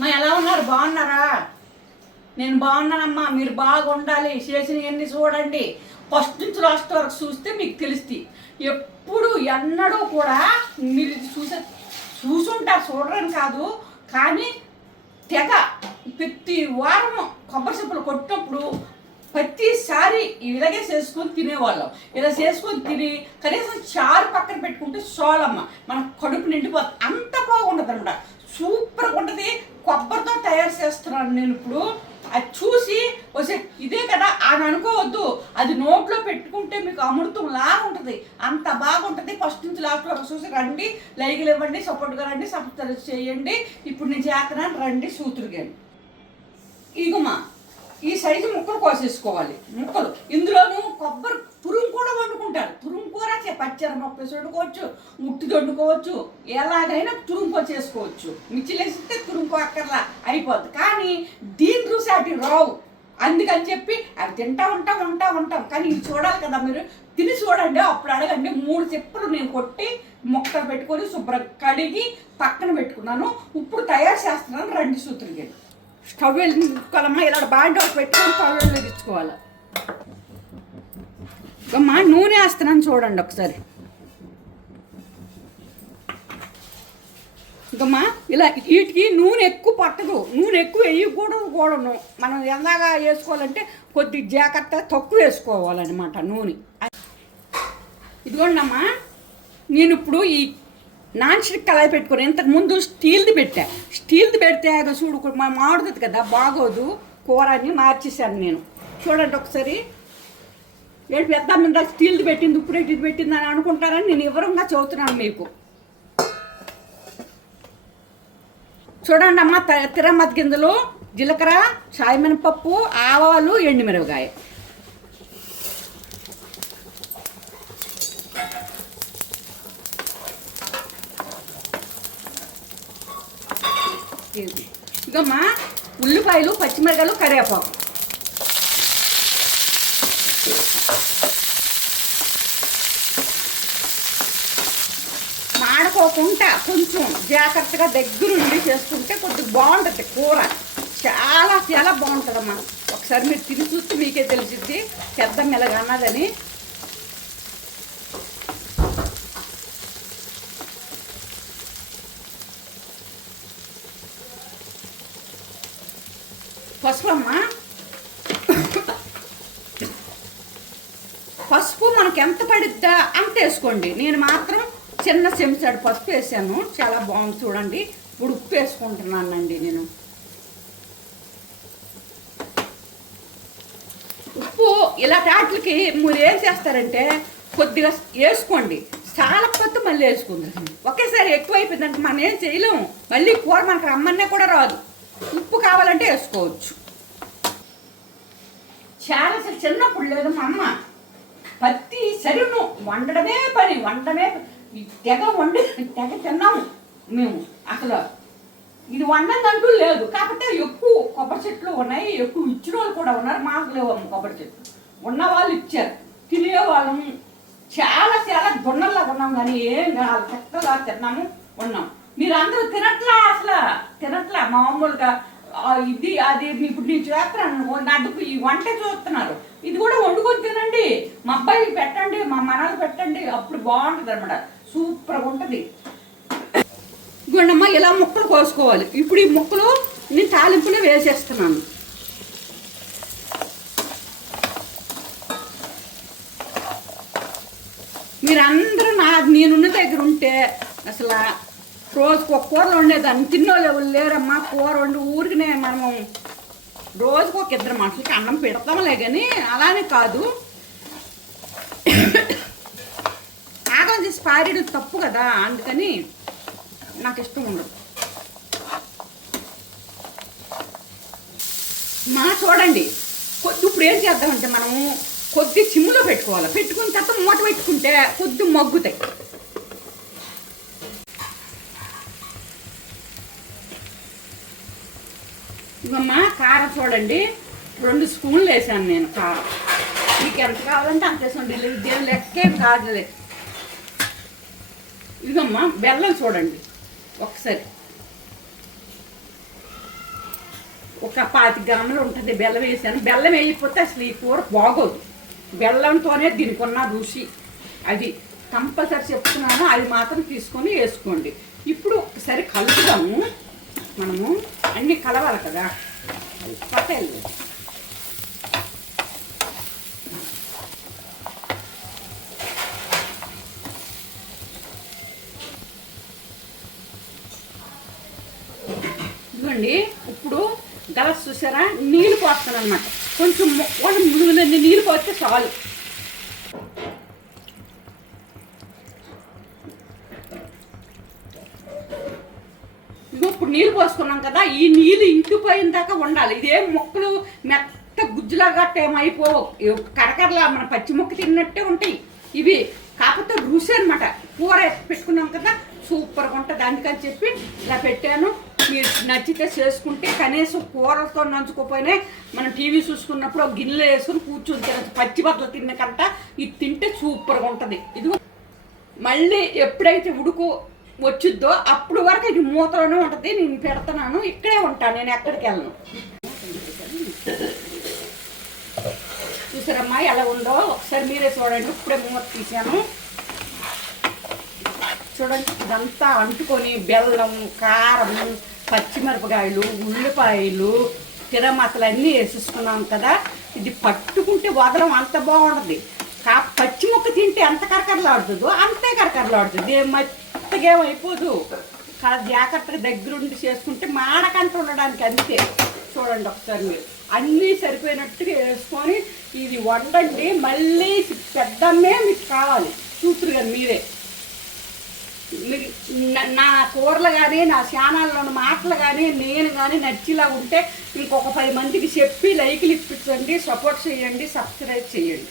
మా ఎలా ఉన్నారు? బాగున్నారా? నేను బాగున్నానమ్మా మీరు బాగుండాలి. చేసినవన్నీ చూడండి. ఫస్ట్ నుంచి లాస్ట్ వరకు చూస్తే మీకు తెలుస్తుంది ఎప్పుడు ఎన్నడూ కూడా మీరు ఇది చూసే చూసుంటారు చూడరని కాదు. కానీ తెగ ప్రతి వారం కొబ్బరి చెప్పులు కొట్టినప్పుడు ప్రతిసారి ఇలాగే చేసుకొని తినేవాళ్ళం. ఇలా చేసుకొని తిని కనీసం చారు పక్కన పెట్టుకుంటే సోలమ్మ మన కడుపు నిండిపోతుంది. అంత బాగుంటుంది అనమాట సూపర్గా ఉంటుంది. కొబ్బరితో తయారు చేస్తున్నాను నేను ఇప్పుడు. అది చూసి వచ్చే ఇదే కదా అని అనుకోవద్దు. అది నోట్లో పెట్టుకుంటే మీకు అమృతం లాగా ఉంటుంది. అంత బాగుంటుంది. ఫస్ట్ నుంచి లాస్ట్ వరకు చూసి రండి లైకులు ఇవ్వండి సపోర్ట్గా రండి సపోర్ట్ చేయండి. ఇప్పుడు నేను చేస్తున్నాను రండి సూతురుగాని ఇగుమా ఈ సైజు ముక్కలు కోసేసుకోవాలి. ముక్కలు. ఇందులోనూ కొబ్బరి పురుగు కూడా వండుకుంటారు. పురుగు పచ్చర మొక్క వండుకోవచ్చు ముట్టి వండుకోవచ్చు ఎలాగైనా తురుంకో చేసుకోవచ్చు. మిచ్చిలేసిస్తే తురుంకో అక్కర్లా అయిపోద్ది. కానీ దీని చూసి అటు రావు. అందుకని చెప్పి అవి తింటా ఉంటాం ఉంటా ఉంటాం. కానీ ఇవి చూడాలి కదా మీరు. తిని చూడండి అప్పుడు అడగండి. మూడు చెప్పులు నేను కొట్టి మొక్కలు పెట్టుకొని శుభ్రం కడిగి పక్కన పెట్టుకున్నాను. ఇప్పుడు తయారు చేస్తున్నాను రెండు సూత్రులు స్టవ్ వెలిగించుకోవాలమ్మా. ఇలా బాండి ఒకటి పెట్టుకొని స్టవ్ వెలిగించుకోవాలి. అమ్మా నూనె వేస్తున్నాను చూడండి ఒకసారి. ఇంకమ్మా ఇలా వీటికి నూనె ఎక్కువ పట్టదు. నూనె ఎక్కువ వేయకూడదు కూడాను మనం ఎందాగా వేసుకోవాలంటే కొద్ది జాగ్రత్త తక్కువ వేసుకోవాలన్నమాట నూనె. ఇదిగోండి అమ్మా నేను ఇప్పుడు ఈ నాన్ స్టిక్ కళాయి పెట్టుకుని ఇంతకు ముందు స్టీల్ది పెట్టా. స్టీల్ది పెడితే చూడు మాడుతుంది కదా బాగోదు. కూర అని మార్చేశాను నేను. చూడండి ఒకసారి. ఏడు పెద్ద మీద స్టీల్ది పెట్టింది ఉప్పు ఇది పెట్టింది అని అనుకుంటారని నేను వివరంగా చదువుతున్నాను మీకు. చూడండి అమ్మ త- తిరమత గింజలు జీలకర్ర సాయమినపప్పు ఆవాలు ఎండుమిరపకాయ. ఇదమ్మా ఉల్లిపాయలు పచ్చిమిరకాయలు కరివేపాకు. మాడుకోకుండా కొంచెం జాగ్రత్తగా దగ్గరుండి చేసుకుంటే కొద్దిగా బాగుంటుంది కూర. చాలా చాలా బాగుంటుందమ్మా. ఒకసారి మీరు తిని చూస్తే మీకే తెలిసిద్ది. పెద్ద మెలగన్నదని పసుపు అమ్మా పసుపు మనకు ఎంత పడిద్దా? అంత వేసుకోండి. నేను మాత్రం చిన్న చెంచాడు పసుపు వేసాను. చాలా బాగుంది చూడండి. ఇప్పుడు ఉప్పు వేసుకుంటున్నానండి నేను. ఉప్పు ఇలా టాట్లకి మీరు ఏం చేస్తారంటే కొద్దిగా వేసుకోండి. చాలకపోతే మళ్ళీ వేసుకుందాం ఒకేసారి ఎక్కువ అయిపోయిందంటే మనం ఏం చేయలేము. మళ్ళీ కూర మనకు రమ్మన్నా కూడా రాదు. ఉప్పు కావాలంటే వేసుకోవచ్చు. చాలా అసలు చిన్నప్పుడు లేదు మా అమ్మ. పత్తి సరును వండడమే పని వండడమే పని తెగ వండి తెగ తిన్నాము మేము. అసలు ఇది వండందంటూ లేదు. కాకపోతే ఎక్కువ కొబ్బరి చెట్లు ఉన్నాయి. ఎక్కువ ఇచ్చిన వాళ్ళు కూడా ఉన్నారు. మాకు లేవు కొబ్బరి చెట్లు. ఉన్న వాళ్ళు ఇచ్చారు. తినేవాళ్ళము చాలా చాలా దొండల్లాగా ఉన్నాం కానీ ఏం కాదు. చక్కగా తిన్నాము ఉన్నాం. మీరు అందరూ తినట్లా అసలు? తినట్లా? మామూలుగా ఇది అది ఇప్పుడు నేను చేస్తున్నాను. నడుపు ఈ వంట చూస్తున్నారు. ఇది కూడా వండుకొని తినండి. మా అబ్బాయికి పెట్టండి మా మనలు పెట్టండి. అప్పుడు బాగుంటుంది అనమాట సూపర్గా ఉంటుంది గుండమ్మ ఇలా ముక్కలు కోసుకోవాలి. ఇప్పుడు ఈ ముక్కలు నేను తాలింపులో వేసేస్తున్నాను. మీరందరూ నా నేనున్న దగ్గర ఉంటే అసలు రోజుకు ఒక కూరలు వండేదాన్ని. తిన్నోళ్ళు ఎవరు లేరమ్మా కూర వండి ఊరికినే మనము రోజుకు ఒక ఇద్దరు మనుషులకి అన్నం పెడతాంలే కానీ అలానే కాదు. పారిడు తప్పు కదా? అందుకని నాకు ఇష్టం ఉండదు మా చూడండి కొద్ది ఇప్పుడు ఏం చేద్దామంటే మనము కొద్ది చిమ్ములో పెట్టుకోవాలి. పెట్టుకున్న తర్వాత మూట పెట్టుకుంటే కొద్ది మగ్గుతాయి. ఇవమ్మా కారం చూడండి రెండు స్పూన్లు వేసాను నేను కారం. మీకు ఎంత కావాలంటే అంత వేసాను డెలివరీ ఏం లెక్కేం కాదులే. ఇదిగమ్మా బెల్లం చూడండి. ఒకసారి. ఒక పాతి గ్రాములు ఉంటుంది బెల్లం వేసాను. బెల్లం వేయకపోతే అసలు ఈ కూర బాగోదు. బెల్లంతోనే దీనికి ఉన్న రుచి. అది కంపల్సరీ చెప్తున్నాను అది మాత్రం తీసుకొని వేసుకోండి. ఇప్పుడు ఒకసారి కలుపుదాము. మనము అన్నీ కలవాలి కదా. పట్టేళ్ళు చూడండి. ఇప్పుడు గ్లాస్ చూసారా? నీళ్ళు పోస్తాను అనమాట కొంచెం మొక్కలు మునుగులన్నీ నీళ్ళు పోస్తే చాలు. ఇప్పుడు నీళ్ళు పోసుకున్నాం కదా ఈ నీళ్ళు ఇంకిపోయిన దాకా ఉండాలి. ఇదేం మొక్కలు మెత్త గుజ్జులాగా ఏమైపోవు కరకరలా మన పచ్చి మొక్క తిన్నట్టే ఉంటాయి. ఇవి కాకపోతే రుచి అనమాట కూర వేసి పెట్టుకున్నాం కదా సూపర్గా ఉంటుంది. అందుకని చెప్పి ఇలా పెట్టాను. మీరు నచ్చితే చేసుకుంటే కనీసం కూరతో నంచుకోపోయినా మనం టీవీ చూసుకున్నప్పుడు ఒక గిన్నెలో వేసుకుని కూర్చొని తినచ్చు. పచ్చి బట్టలు తిన్న కంట ఇది తింటే సూపర్గా ఉంటుంది. ఇది మళ్ళీ ఎప్పుడైతే ఉడుకు వచ్చిద్దో అప్పుడు వరకు ఇది మూతలోనే ఉంటుంది. నేను పెడతాను ఇక్కడే ఉంటాను. నేను ఎక్కడికి వెళ్ళను. చూసారమ్మా ఎలా ఉందో? ఒకసారి మీరే చూడండి. ఇప్పుడే మూత తీసాను చూడండి ఇదంతా అంటుకొని బెల్లం కారం పచ్చిమిరపకాయలు ఉల్లిపాయలు తిరమతలు అన్నీ వేసేసుకున్నాం కదా. ఇది పట్టుకుంటే వదలం అంత బాగుంటుంది కా పచ్చి ముక్క తింటే ఎంత కరకరలాడుతుందో అంతే కరకరలాడుతుంది ఏం మెత్తగా ఏం చాలా జాగ్రత్తగా దగ్గరుండి చేసుకుంటే మాడకంట ఉండడానికి అంతే. చూడండి ఒకసారి మీరు. అన్నీ సరిపోయినట్టుగా వేసుకొని ఇది వండండి. మళ్ళీ పెద్దమ్మే మీకు కావాలి. చూతురు కానీ మీరే. నా- కూరలు కానీ నా ఛానల్లో ఉన్న మాటలు కానీ నేను కానీ నచ్చిలా ఉంటే ఇంకొక పది మందికి చెప్పి లైక్లు ఇప్పించండి సపోర్ట్ చేయండి సబ్స్క్రైబ్ చేయండి.